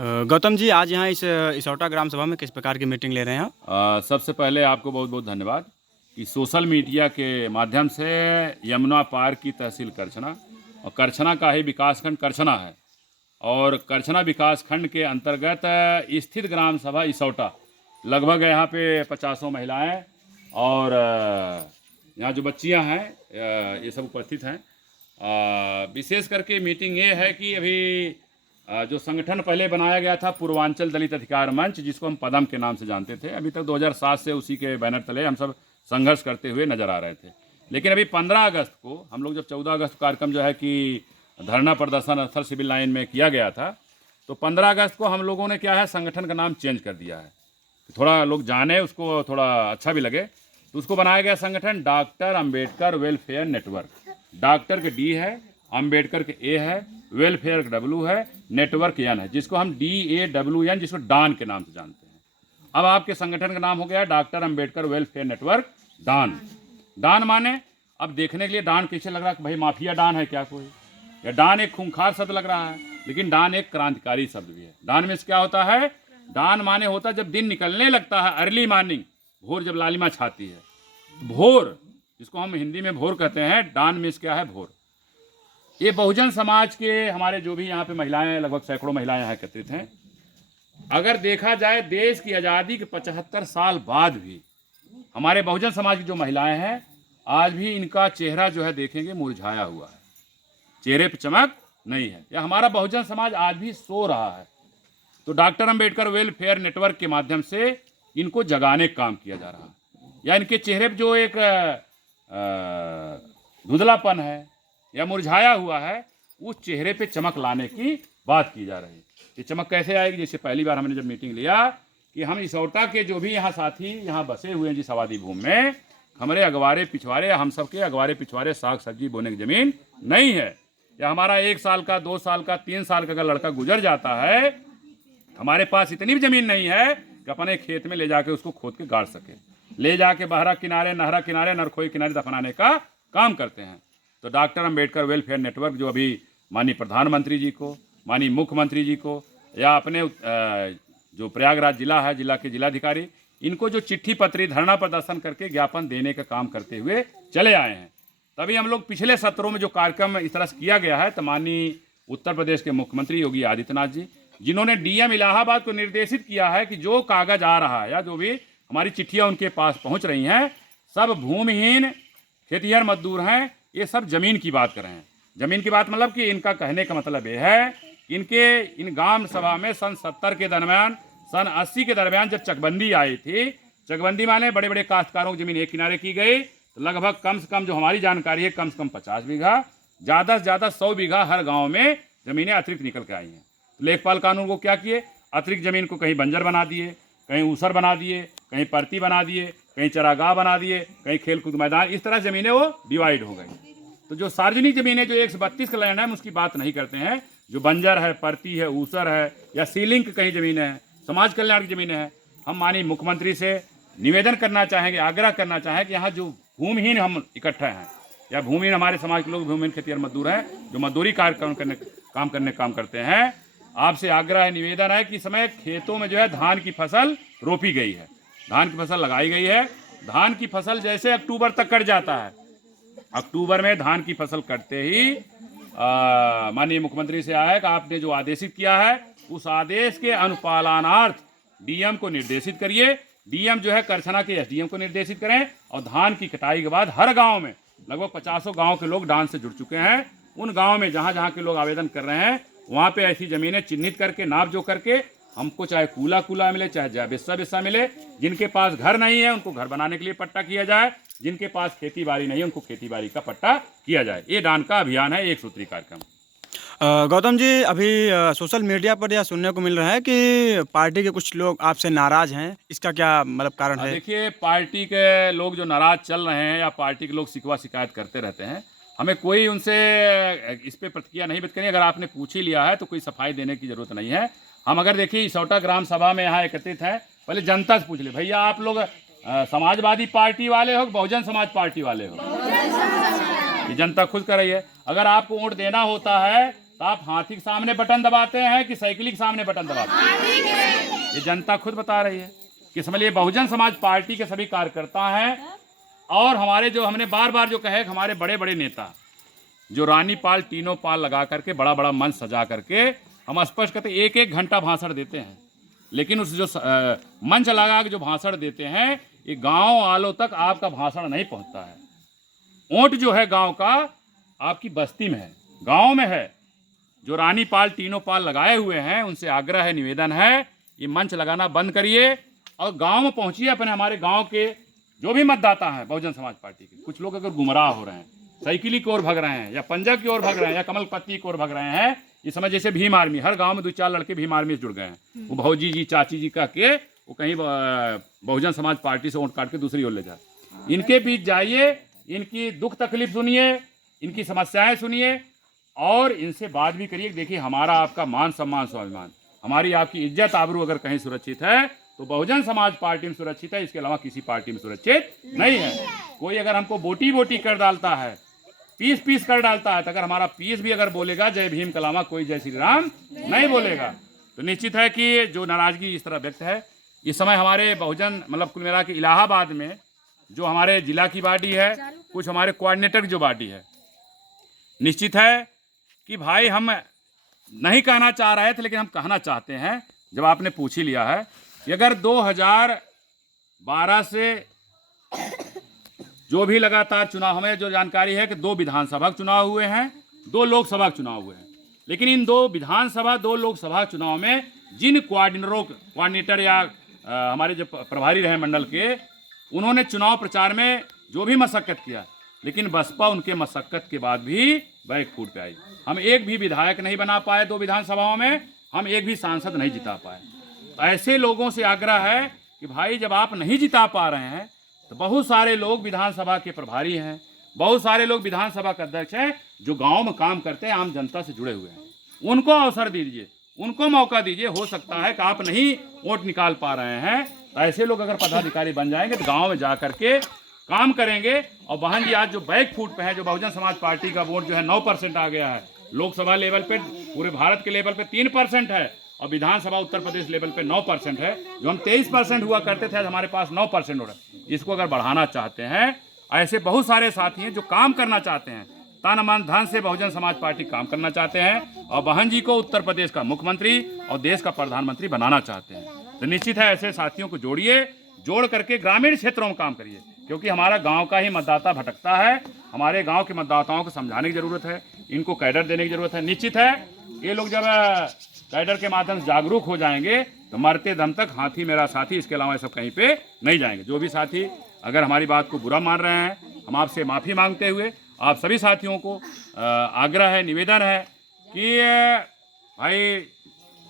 गौतम जी, आज यहाँ इस इसौटा ग्राम सभा में किस प्रकार की मीटिंग ले रहे हैं आप? सबसे पहले आपको बहुत बहुत धन्यवाद कि सोशल मीडिया के माध्यम से यमुना पार की तहसील करछना और करछना का ही विकासखंड करछना है और करछना विकासखंड के अंतर्गत स्थित ग्राम सभा इसौटा लगभग यहाँ पे 50 महिलाएं और यहाँ जो बच्चियाँ हैं ये सब उपस्थित हैं। विशेष करके मीटिंग ये है कि अभी जो संगठन पहले बनाया गया था पूर्वांचल दलित अधिकार मंच, जिसको हम पदम के नाम से जानते थे, अभी तक 2007 से उसी के बैनर तले हम सब संघर्ष करते हुए नजर आ रहे थे। लेकिन अभी 15 अगस्त को हम लोग जब 14 अगस्त कार्यक्रम जो है कि धरना प्रदर्शन स्थल सिविल लाइन में किया गया था, तो 15 अगस्त को हम लोगों ने क्या है संगठन का नाम चेंज कर दिया है, थोड़ा लोग जाने, उसको थोड़ा अच्छा भी लगे, तो उसको बनाया गया संगठन doctor Ambedkar welfare network. Doctor के डी है, अंबेडकर के ए है, वेलफेयर का डब्ल्यू है, नेटवर्क एन है, जिसको हम DAWN जिसको डान के नाम से जानते हैं। अब आपके संगठन का नाम हो गया डॉक्टर अंबेडकर वेलफेयर नेटवर्क डान। डान माने अब देखने के लिए डान कैसे लग रहा है कि भाई माफिया डान है क्या कोई, या डान एक खूंखार शब्द लग रहा है, लेकिन डान एक क्रांतिकारी शब्द भी है। डान में क्या होता है? डान माने होता है जब दिन निकलने लगता है, अर्ली मॉर्निंग, भोर जब लालिमा छाती है, भोर जिसको हम हिंदी में भोर कहते हैं, डान में क्या है भोर। ये बहुजन समाज के हमारे जो भी यहाँ पे महिलाएं, लगभग सैकड़ों महिलाएं यहाँ एकत्रित हैं। अगर देखा जाए देश की आज़ादी के 75 साल बाद भी हमारे बहुजन समाज की जो महिलाएं हैं, आज भी इनका चेहरा जो है देखेंगे मुरझाया हुआ है, चेहरे पे चमक नहीं है। या हमारा बहुजन समाज आज भी सो रहा है। तो डॉक्टर अंबेडकर वेलफेयर नेटवर्क के माध्यम से इनको जगाने का काम किया जा रहा है, या इनके चेहरे पर जो एक धुंधलापन है या मुरझाया हुआ है, उस चेहरे पे चमक लाने की बात की जा रही है। ये चमक कैसे आएगी? जैसे पहली बार हमने जब मीटिंग लिया कि हम इसौटा के जो भी यहाँ साथी यहाँ बसे हुए हैं जिस आबादी भूमि में, हमारे अगवारे पिछवाड़े, हम सबके अगवारे पिछवाड़े साग सब्जी बोने की ज़मीन नहीं है, या हमारा 1 साल का 2 साल का 3 साल का अगर लड़का गुजर जाता है, हमारे पास इतनी भी ज़मीन नहीं है कि अपने खेत में ले जाके उसको खोद के गाड़ सके, ले जाके बहरा किनारे, नहरा किनारे, नरखोई किनारे दफनाने का काम करते हैं। तो डॉक्टर अंबेडकर वेलफेयर नेटवर्क जो अभी माननीय प्रधानमंत्री जी को, माननीय मुख्यमंत्री जी को, या अपने जो प्रयागराज जिला है, जिला के जिलाधिकारी, इनको जो चिट्ठी पत्री धरना प्रदर्शन करके ज्ञापन देने का काम करते हुए चले आए हैं। तभी हम लोग पिछले सत्रों में जो कार्यक्रम इस तरह से किया गया है, तो माननीय उत्तर प्रदेश के मुख्यमंत्री योगी आदित्यनाथ जी, जिन्होंने DM इलाहाबाद को निर्देशित किया है कि जो कागज आ रहा है या जो भी हमारी चिट्ठियाँ उनके पास पहुँच रही हैं, सब भूमिहीन खेतिहर मजदूर हैं, ये सब जमीन की बात कर रहे हैं। जमीन की बात मतलब कि इनका कहने का मतलब ये है, इनके इन ग्राम सभा में सन 70 के दरमियान, सन 80 के दरमियान जब चकबंदी आई थी, चकबंदी माने बड़े बड़े काश्तकारों की जमीन एक किनारे की गई, तो लगभग कम से कम जो हमारी जानकारी है कम से कम 50 बीघा, ज़्यादा से ज़्यादा 100 बीघा हर गाँव में ज़मीनें अतिरिक्त निकल के आई हैं। लेखपाल कानून को क्या किए? अतिरिक्त ज़मीन को कहीं बंजर बना दिए, कहीं ऊसर बना दिए, कहीं परती बना दिए, कहीं चरागाह बना दिए, कहीं खेलकूद मैदान, इस तरह ज़मीनें वो डिवाइड हो गई। तो जो सार्वजनिक ज़मीनें जो 132 का लैंड है, हम उसकी बात नहीं करते हैं। जो बंजर है, परती है, ऊसर है, या सीलिंग की कहीं ज़मीनें हैं, समाज कल्याण की ज़मीनें हैं, हम माननीय मुख्यमंत्री से निवेदन करना चाहेंगे, आग्रह करना चाहें कि यहाँ जो भूमिहीन हम इकट्ठा हैं, या भूमिहीन हमारे समाज के लोग भूमिहीन खेतिहर मजदूर हैं, जो मजदूरी काम करने काम करते हैं, आपसे आग्रह है, निवेदन है कि इस समय खेतों में जो है धान की फसल रोपी गई है, धान की फसल लगाई गई है। धान की फसल जैसे अक्टूबर तक कट जाता है, अक्टूबर में धान की फसल कटते ही माननीय मुख्यमंत्री से आया कि आपने जो आदेशित किया है उस आदेश के अनुपालनार्थ DM को निर्देशित करिए। DM जो है करछना के SDM को निर्देशित करें, और धान की कटाई के बाद हर गांव में, लगभग 50 गांव के लोग डांस से जुड़ चुके हैं, उन गाँव में जहाँ जहाँ के लोग आवेदन कर रहे हैं, वहाँ पे ऐसी ज़मीनें चिन्हित करके, नाप जो करके, हमको चाहे कूला मिले, चाहे बिस्सा मिले, जिनके पास घर नहीं है उनको घर बनाने के लिए पट्टा किया जाए, जिनके पास खेती बाड़ी नहीं है उनको खेती बाड़ी का पट्टा किया जाए। ये डान का अभियान है, एक सूत्री कार्यक्रम। गौतम जी, अभी सोशल मीडिया पर यह सुनने को मिल रहा है कि पार्टी के कुछ लोग आपसे नाराज हैं, इसका क्या मतलब कारण है? देखिए, पार्टी के लोग जो नाराज चल रहे हैं, या पार्टी के लोग शिकवा शिकायत करते रहते हैं, हमें कोई उनसे इस पर प्रतिक्रिया नहीं व्यक्त करनी। अगर आपने पूछ ही लिया है तो कोई सफाई देने की जरूरत नहीं है। हम अगर देखिए इसौटा ग्राम सभा में यहाँ एकत्रित हैं, पहले जनता से पूछ ले, भैया आप लोग समाजवादी पार्टी वाले हो, बहुजन समाज पार्टी वाले हो? ये जनता खुद कर रही है। अगर आपको वोट देना होता है तो आप हाथी के सामने बटन दबाते हैं कि साइकिल के सामने बटन दबाते हैं? ये जनता खुद बता रही है कि समझ लिए बहुजन समाज पार्टी के सभी कार्यकर्ता हैं और हमारे जो हमने बार बार जो कहे कि हमारे बड़े बड़े नेता जो रानी पाल तीनों पाल लगा करके बड़ा बड़ा मंच सजा करके हम स्पष्ट कहते एक एक घंटा भाषण देते हैं, लेकिन उस जो मंच लगा के जो भाषण देते हैं ये गांव वालों तक आपका भाषण नहीं पहुंचता है। ऊंट जो है गांव का आपकी बस्ती में है, गांव में है। जो रानी पाल तीनों पाल लगाए हुए हैं उनसे आग्रह है, निवेदन है, ये मंच लगाना बंद करिए और गांव में पहुंचिए। अपने हमारे गांव के जो भी मतदाता हैं बहुजन समाज पार्टी के, कुछ लोग अगर गुमराह हो रहे हैं, साइकिली की ओर भग रहे हैं या पंजा की ओर भग रहे हैं या कमल पत्ती की ओर भग रहे हैं, इस समय जैसे भीम आर्मी, हर गांव में 2-4 लड़के भीम आर्मी से जुड़ गए हैं। वो भौजी जी चाची जी कह के वो कहीं बहुजन समाज पार्टी से वोट काट के दूसरी ओर ले जाए। इनके बीच जाइए, इनकी दुख तकलीफ सुनिए, इनकी समस्याएं सुनिए और इनसे बात भी करिए। देखिए हमारा आपका मान सम्मान स्वाभिमान, हमारी आपकी इज्जत आबरू अगर कहीं सुरक्षित है तो बहुजन समाज पार्टी में सुरक्षित है, इसके अलावा किसी पार्टी में सुरक्षित नहीं है। कोई अगर हमको बोटी बोटी कर डालता है, पीस पीस कर डालता है, तो अगर हमारा पीस भी अगर बोलेगा जय भीम के अलावा कोई जय श्री राम नहीं बोलेगा, तो निश्चित है कि जो नाराजगी इस तरह व्यक्त है। इस समय हमारे बहुजन मतलब कुल मिला के इलाहाबाद में जो हमारे जिला की पार्टी है, कुछ हमारे कोऑर्डिनेटर की जो पार्टी है, निश्चित है कि भाई हम नहीं कहना चाह रहे थे लेकिन हम कहना चाहते हैं। जब आपने पूछ ही लिया है कि अगर 2012 से जो भी लगातार चुनाव, हमें जो जानकारी है कि 2 विधानसभा चुनाव हुए हैं, 2 लोकसभा चुनाव हुए हैं, लेकिन इन 2 विधानसभा 2 लोकसभा चुनाव में जिन कोऑर्डिनेटर या हमारे जो प्रभारी रहे मंडल के, उन्होंने चुनाव प्रचार में जो भी मशक्कत किया, लेकिन बसपा उनके मशक्कत के बाद भी बैक फुट पे आई। हम एक भी विधायक नहीं बना पाए 2 विधानसभाओं में, हम एक भी सांसद नहीं जिता पाए। तो ऐसे लोगों से आग्रह है कि भाई जब आप नहीं जिता पा रहे हैं तो बहुत सारे लोग विधानसभा के प्रभारी हैं, बहुत सारे लोग विधानसभा के अध्यक्ष हैं जो गांव में काम करते हैं, आम जनता से जुड़े हुए हैं, उनको अवसर दीजिए, उनको मौका दीजिए। हो सकता है कि आप नहीं वोट निकाल पा रहे हैं, तो ऐसे लोग अगर पदाधिकारी बन जाएंगे तो गाँव में जा करके काम करेंगे। और बहन जी आज जो बैक फुट पे है, जो बहुजन समाज पार्टी का वोट जो है 9% आ गया है, लोकसभा लेवल पे पूरे भारत के लेवल पे 3% है और विधानसभा उत्तर प्रदेश लेवल पे 9% है। जो हम 23% हुआ करते थे, आज हमारे पास 9% हो रहा है। इसको अगर बढ़ाना चाहते हैं, ऐसे बहुत सारे साथी हैं जो काम करना चाहते हैं, तन मन धन से बहुजन समाज पार्टी काम करना चाहते हैं और बहन जी को उत्तर प्रदेश का मुख्यमंत्री और देश का प्रधानमंत्री बनाना चाहते हैं। तो निश्चित है ऐसे साथियों को जोड़िए, जोड़ करके ग्रामीण क्षेत्रों में काम करिए, क्योंकि हमारा गांव का ही मतदाता भटकता है। हमारे गांव के मतदाताओं को समझाने की जरूरत है, इनको कैडर देने की जरूरत है। निश्चित है ये लोग जब कैडर के माध्यम से जागरूक हो जाएंगे तो मरते दम तक हाथी मेरा साथी, इसके अलावा सब कहीं पे नहीं जाएंगे। जो भी साथी अगर हमारी बात को बुरा मान रहे हैं, हम आपसे माफ़ी मांगते हुए आप सभी साथियों को आग्रह है, निवेदन है कि भाई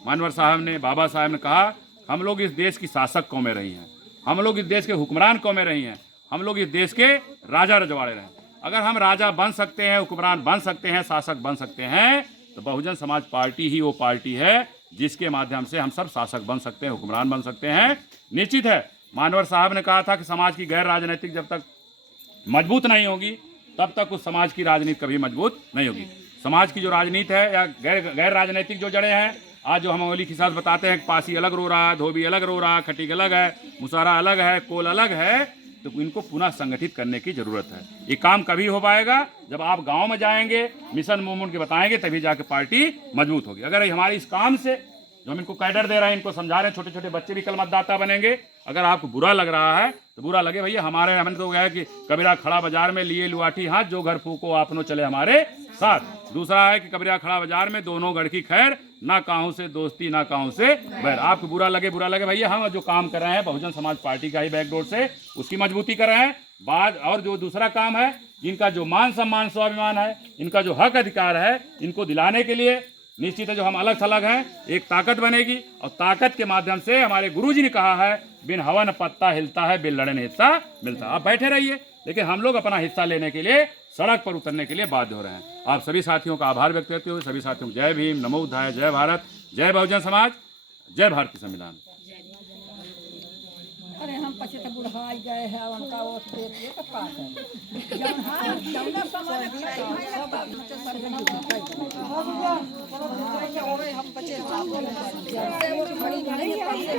मानवर साहब ने, बाबा साहब ने कहा हम लोग इस देश की शासक कौमें रही हैं, हम लोग इस देश के हुक्मरान कौमें रही हैं, हम लोग इस देश के राजा रजवाड़े रहे। अगर हम राजा बन सकते हैं, हुक्मरान बन सकते हैं, शासक बन सकते हैं, तो बहुजन समाज पार्टी ही वो पार्टी है जिसके माध्यम से हम सब शासक बन सकते हैं, हुक्मरान बन सकते हैं। निश्चित है मानवर साहब ने कहा था कि समाज की गैर राजनीतिक जब तक मजबूत नहीं होगी तब तक उस समाज की राजनीति कभी मजबूत नहीं होगी। समाज की जो राजनीति है या गैर राजनीतिक जो जड़ें हैं, आज जो हम मौलिक के साथ बताते हैं, पासी अलग रो रहा है, धोबी अलग रो रहा है, खटीक अलग है, मुसारा अलग है, कोल अलग है, तो इनको पुनः संगठित करने की जरूरत है। ये काम कभी हो पाएगा जब आप गांव में जाएंगे, मिशन मूवमेंट के बताएंगे, तभी जाके पार्टी मजबूत होगी। अगर हमारे इस काम से जो हम इनको कैडर दे रहे हैं, इनको समझा रहे हैं, छोटे छोटे बच्चे भी कल मतदाता बनेंगे, अगर आपको बुरा लग रहा है तो बुरा लगे भैया। हमने तो गया कि कबीरा खड़ा बाजार में लिए लुआठी हाथ, जो घर फूको आपनो चले हमारे साथ। दूसरा है कि कबीरा खड़ा बाजार में दोनों गढ़ की खैर, ना काहू से दोस्ती ना काहू से बैर। आपको बुरा लगे भैया, हम जो काम कर रहे हैं बहुजन समाज पार्टी का ही बैकडोर से उसकी मजबूती कर रहे हैं। बाद और जो दूसरा काम है, जिनका जो मान सम्मान स्वाभिमान है, इनका जो हक अधिकार है, इनको दिलाने के लिए निश्चित है जो हम अलग थलग हैं, एक ताकत बनेगी। और ताकत के माध्यम से हमारे गुरुजी ने कहा है, बिन हवन पत्ता हिलता है, बिन लड़न हिस्सा मिलता है। आप बैठे रहिए, लेकिन हम लोग अपना हिस्सा लेने के लिए सड़क पर उतरने के लिए बाध्य हो रहे हैं। आप सभी साथियों का आभार व्यक्त करते हुए सभी साथियों को जय भीम, नमो बुद्धाय, जय भारत, जय बहुजन समाज, जय भारत की संविधान। अरे हम पछे तो बुढ़ाई गए हैं उनका वो देखिए तो का है जब हां जब सामान सब हम बचे